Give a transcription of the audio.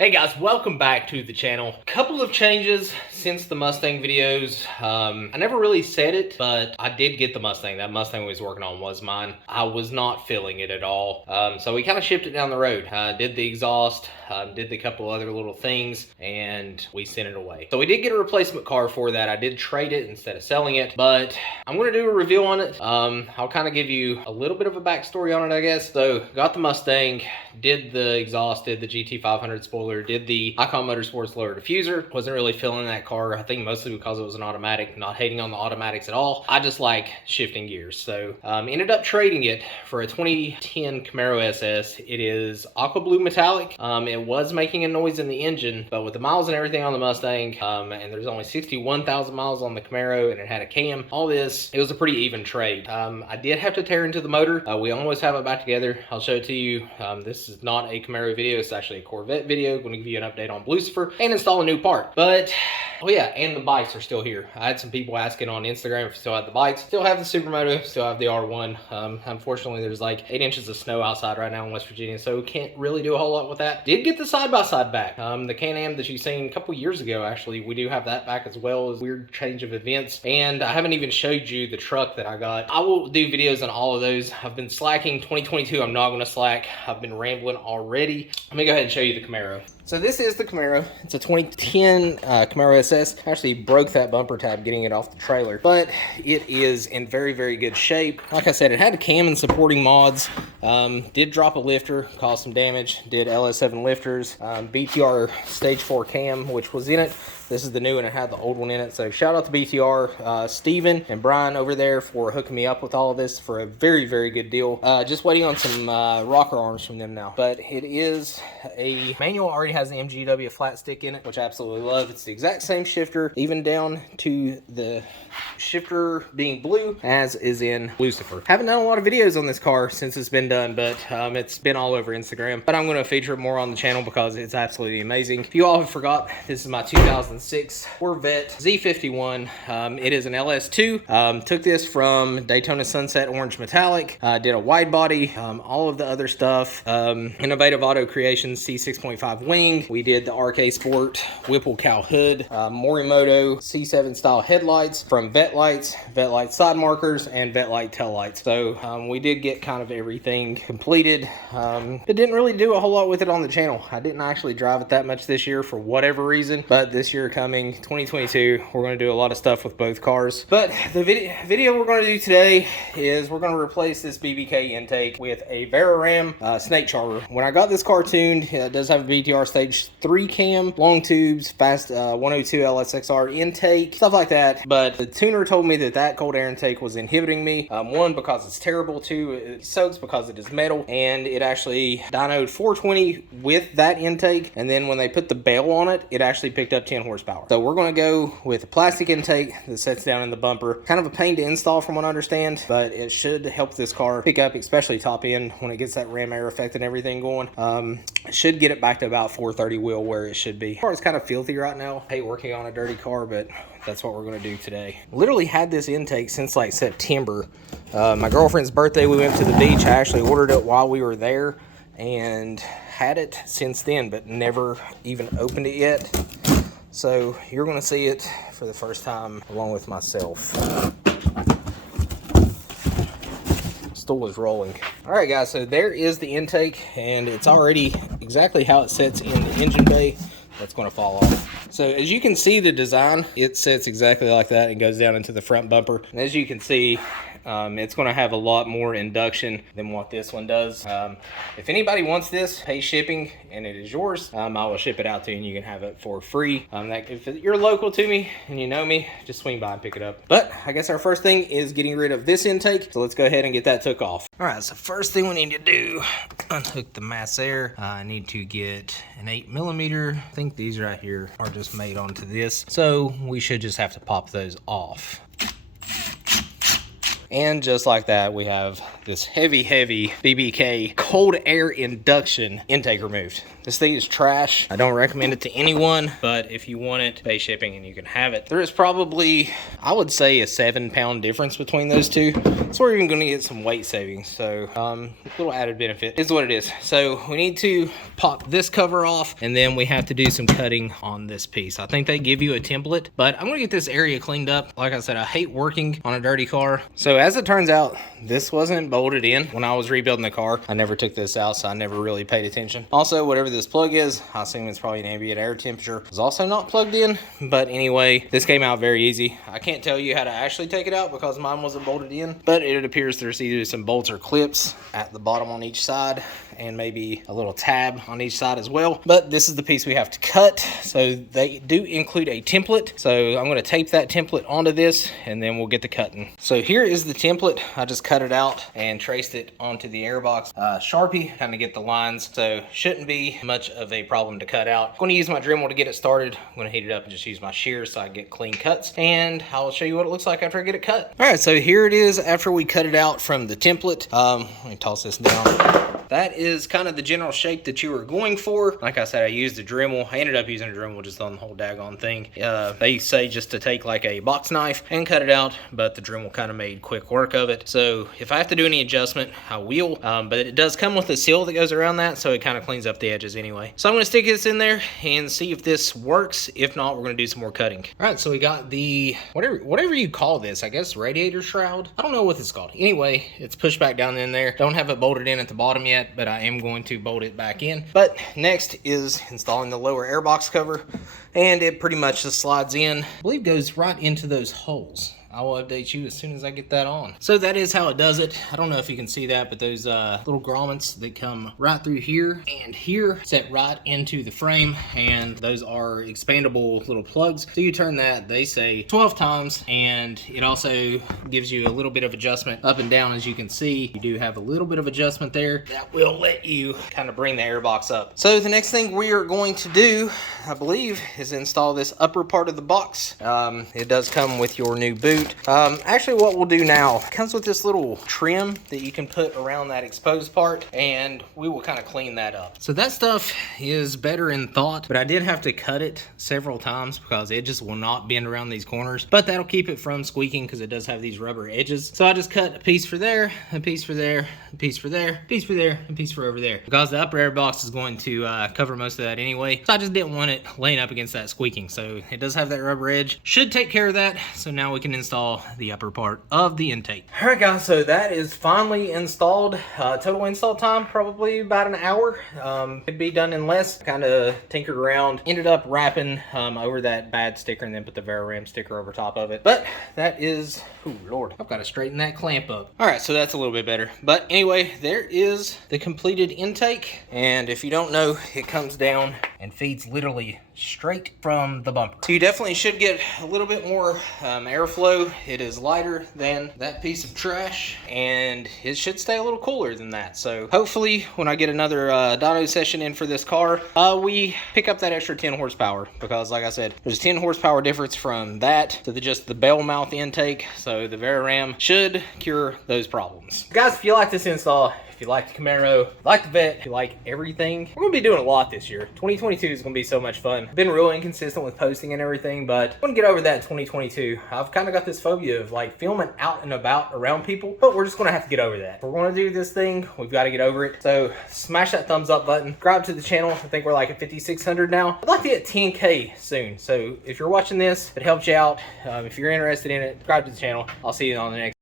Hey guys, welcome back to the channel. Couple of changes since the Mustang videos. I never really said it, but I did get the Mustang. That Mustang we was working on was mine. I was not feeling it at all. So we kind of shipped it down the road. Did the exhaust, did the couple other little things, and we sent it away. So we did get a replacement car for that. I did trade it instead of selling it, but I'm going to do a review on it. I'll kind of give you a little bit of a backstory on it, I guess. So got the Mustang, did the exhaust, did the GT500 spoiler, did the Icon Motorsports lower diffuser. Wasn't really feeling that car. I think mostly because it was an automatic. Not hating on the automatics at all. I just like shifting gears. So ended up trading it for a 2010 Camaro SS. It is aqua blue metallic. It was making a noise in the engine, but with the miles and everything on the Mustang, and there's only 61,000 miles on the Camaro, and it had a cam, all this, it was a pretty even trade. I did have to tear into the motor. We always have it back together. I'll show it to you. This is not a Camaro video. It's actually a Corvette video. Going to give you an update on Lucifer and install a new part. But oh yeah, and the bikes are still here. I had some people asking on Instagram if we still have the bikes. Still have the Supermoto, still have the R1. Unfortunately, there's like 8 inches of snow outside right now in West Virginia, so can't really do a whole lot with that. Did get the side-by-side back. The Can-Am that you've seen a couple years ago, actually, we do have that back as well. As weird change of events. And I haven't even showed you the truck that I got. I will do videos on all of those. I've been slacking. 2022, I'm not going to slack. I've been rambling already. Let me go ahead and show you the Camaro. So this is the Camaro. It's a 2010 Camaro SS. Actually broke that bumper tab getting it off the trailer, but it is in very, very good shape. Like I said, it had a cam and supporting mods. Did drop a lifter, caused some damage. Did LS7 lifters. BTR stage 4 cam, which was in it. This is the new one. It had the old one in it. So shout out to BTR, Steven and Brian over there for hooking me up with all of this for a very, very good deal. Just waiting on some rocker arms from them now. But it is a manual, already has the MGW flat stick in it, which I absolutely love. It's the exact same shifter, even down to the shifter being blue as is in Lucifer. Haven't done a lot of videos on this car since it's been done, but it's been all over Instagram. But I'm going to feature it more on the channel because it's absolutely amazing. If you all have forgot, this is my 2006 Corvette Z51. It is an LS2. Took this from Daytona Sunset Orange Metallic. Did a wide body, all of the other stuff. Innovative Auto Creations C6.5 wing. We did the RK Sport Whipple cow hood, Morimoto C7 style headlights from Vet Lights side markers, and Vet Light tail lights. So we did get kind of everything completed. It didn't really do a whole lot with it on the channel. I didn't actually drive it that much this year for whatever reason, but this year coming 2022, we're going to do a lot of stuff with both cars. But the video we're going to do today is we're going to replace this BBK intake with a Vararam snake charter. When I got this car tuned, it does have a BTR stage 3 cam, long tubes, fast 102 LSXR intake, stuff like that. But the tuner told me that that cold air intake was inhibiting me. One, because it's terrible. Two, it soaks because it is metal, and it actually dynoed 420 with that intake, and then when they put the bell on it, it actually picked up 10 horsepower. So we're going to go with a plastic intake that sets down in the bumper. Kind of a pain to install from what I understand, but it should help this car pick up, especially top end, when it gets that ram air effect and everything going. It should get it back to about 430 wheel where it should be. The car is kind of filthy right now. I hate working on a dirty car, but that's what we're going to do today. Literally had this intake since like September. My girlfriend's birthday, we went to the beach. I actually ordered it while we were there and had it since then, but never even opened it yet. So you're going to see it for the first time along with myself. Stool is rolling. All right, guys, so there is the intake, and it's already exactly how it sets in the engine bay. That's going to fall off. So as you can see, the design, it sets exactly like that and goes down into the front bumper. And as you can see, it's going to have a lot more induction than what this one does. If anybody wants this, pay shipping and it is yours. I will ship it out to you and you can have it for free. If you're local to me and you know me, just swing by and pick it up. But I guess our first thing is getting rid of this intake. So let's go ahead and get that took off. All right, so first thing we need to do, unhook the mass air. I need to get an 8mm. I think these right here are just made onto this. So we should just have to pop those off. And just like that, we have this heavy BBK cold air induction intake removed. This thing is trash. I don't recommend it to anyone, but if you want it, pay shipping and you can have it. There is probably, I would say, a 7-pound difference between those two. So we're even gonna get some weight savings. So a little added benefit is what it is. So we need to pop this cover off, and then we have to do some cutting on this piece. I think they give you a template, but I'm gonna get this area cleaned up. Like I said, I hate working on a dirty car. So as it turns out, this wasn't bolted in when I was rebuilding the car. I never took this out, so I never really paid attention. Also, whatever this plug is, I assume it's probably an ambient air temperature, is also not plugged in. But anyway, this came out very easy. I can't tell you how to actually take it out because mine wasn't bolted in, but it appears there's either some bolts or clips at the bottom on each side, and maybe a little tab on each side as well. But this is the piece we have to cut. So they do include a template. So I'm gonna tape that template onto this, and then we'll get the cutting. So here is the template. I just cut it out and traced it onto the airbox. Sharpie, kind of get the lines. So shouldn't be much of a problem to cut out. I'm gonna use my Dremel to get it started. I'm gonna heat it up and just use my shears so I get clean cuts. And I'll show you what it looks like after I get it cut. All right, so here it is after we cut it out from the template. Let me toss this down. That is kind of the general shape that you were going for. Like I said, I used a Dremel. I ended up using a Dremel just on the whole daggone thing. They say just to take like a box knife and cut it out, but the Dremel kind of made quick work of it. So if I have to do any adjustment, I will. But it does come with a seal that goes around that, so it kind of cleans up the edges anyway. So I'm gonna stick this in there and see if this works. If not, we're gonna do some more cutting. All right, so we got the, whatever you call this, I guess radiator shroud. I don't know what it's called. Anyway, it's pushed back down in there. Don't have it bolted in at the bottom yet, but I am going to bolt it back in. But next is installing the lower airbox cover, and it pretty much just slides in. I believe goes right into those holes. I will update you as soon as I get that on. So that is how it does it. I don't know if you can see that, but those little grommets that come right through here and here set right into the frame, and those are expandable little plugs. So you turn that, they say 12 times, and it also gives you a little bit of adjustment up and down. As you can see, you do have a little bit of adjustment there that will let you kind of bring the airbox up. So the next thing we are going to do, I believe, is install this upper part of the box. It does come with your new boot. Actually, what we'll do now, it comes with this little trim that you can put around that exposed part, and we will kind of clean that up. So that stuff is better in thought, but I did have to cut it several times because it just will not bend around these corners, but that'll keep it from squeaking because it does have these rubber edges. So I just cut a piece for there, a piece for there, a piece for there, a piece for there, and a piece for over there, because the upper air box is going to cover most of that anyway. So I just didn't want it laying up against that squeaking. So it does have that rubber edge, should take care of that. So now we can install the upper part of the intake. All right, guys, so that is finally installed. Total install time probably about an hour. Could be done in less. Kind of tinkered around, ended up wrapping over that bad sticker and then put the Vararam sticker over top of it. But that is, oh Lord, I've got to straighten that clamp up. All right, so that's a little bit better. But anyway, there is the completed intake, and if you don't know, it comes down and feeds literally straight from the bumper. So you definitely should get a little bit more airflow. It is lighter than that piece of trash, and it should stay a little cooler than that. So hopefully when I get another dyno session in for this car, we pick up that extra 10 horsepower, because like I said, there's a 10 horsepower difference from that to just the bell mouth intake. So the Vararam should cure those problems. Guys, if you like this install, if you like the Camaro, if you like the Vet, if you like everything, we're gonna be doing a lot this year. 2022 is gonna be so much fun. I've been real inconsistent with posting and everything, but I'm gonna get over that in 2022. I've kind of got this phobia of like filming out and about around people, but we're just gonna have to get over that. If we're gonna do this thing, we've got to get over it. So smash that thumbs up button, subscribe to the channel. I think we're like at 5,600 now. I'd like to get 10K soon. So if you're watching this, if it helps you out, if you're interested in it, subscribe to the channel. I'll see you on the next